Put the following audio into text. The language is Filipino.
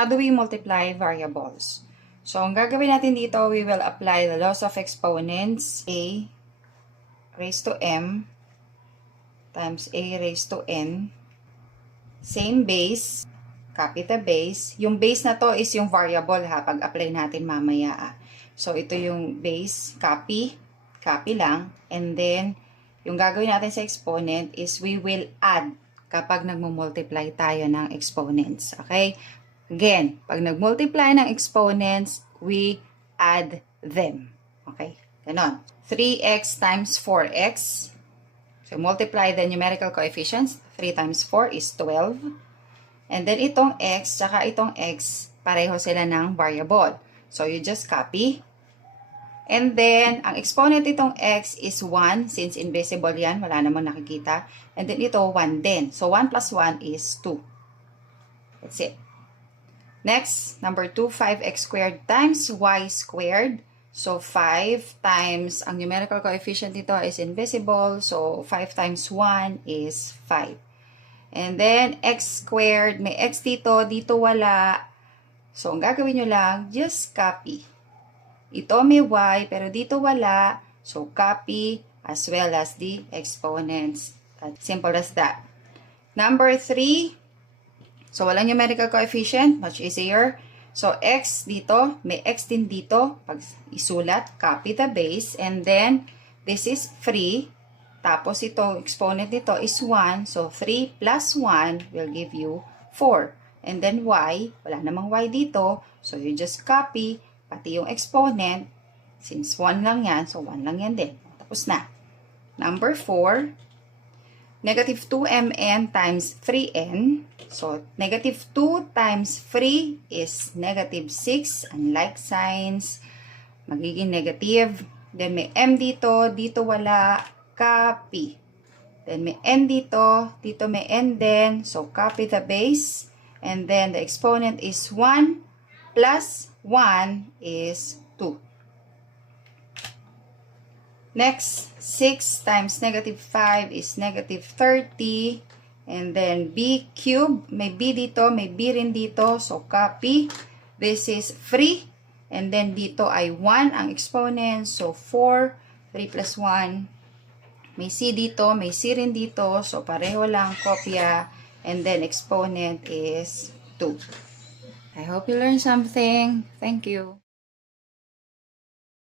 How do we multiply variables? So, ang gagawin natin dito, we will apply the laws of exponents. A raised to m times a raised to n. Same base, copy the base. Yung base na to is yung variable ha, pag-apply natin mamaya. So, ito yung base, copy lang. And then, yung gagawin natin sa exponent is we will add kapag nagmumultiply tayo ng exponents. Okay? Again, pag nag-multiply ng exponents, we add them. Okay? Ganon. 3x times 4x. So, multiply the numerical coefficients. 3 times 4 is 12. And then, itong x, tsaka itong x, pareho sila ng variable. So, you just copy. And then, ang exponent itong x is 1. Since invisible yan, wala namang nakikita. And then, ito, 1 din. So, 1 plus 1 is 2. That's it. Next, number 2, 5x squared times y squared. So, 5 times, ang numerical coefficient nito is invisible. So, 5 times 1 is 5. And then, x squared, may x dito, dito wala. So, ang gagawin nyo lang, just copy. Ito may y, pero dito wala. So, copy as well as the exponents. Simple as that. Number 3, so, walang numerical coefficient, much easier. So, x dito, may x din dito. Pag isulat, copy the base. And then, this is 3. Tapos, ito, exponent nito is 1. So, 3 plus 1 will give you 4. And then, y, wala namang y dito. So, you just copy, pati yung exponent. Since 1 lang yan, so 1 lang yan din. Tapos na. Number 4, negative 2mn times 3n. So, negative 2 times 3 is negative 6. Unlike signs, magiging negative. Then, may m dito. Dito wala. Copy. Then, may n dito. Dito may n din. So, copy the base. And then, the exponent is 1 plus 1 is 2. Next, 6 times negative 5 is negative 30. And then, b cubed. May b dito, may b rin dito. So, copy. This is 3. And then, dito ay 1 ang exponent. So, 4. 3 plus 1. May c dito, may c rin dito. So, pareho lang, kopya. And then, exponent is 2. I hope you learned something. Thank you.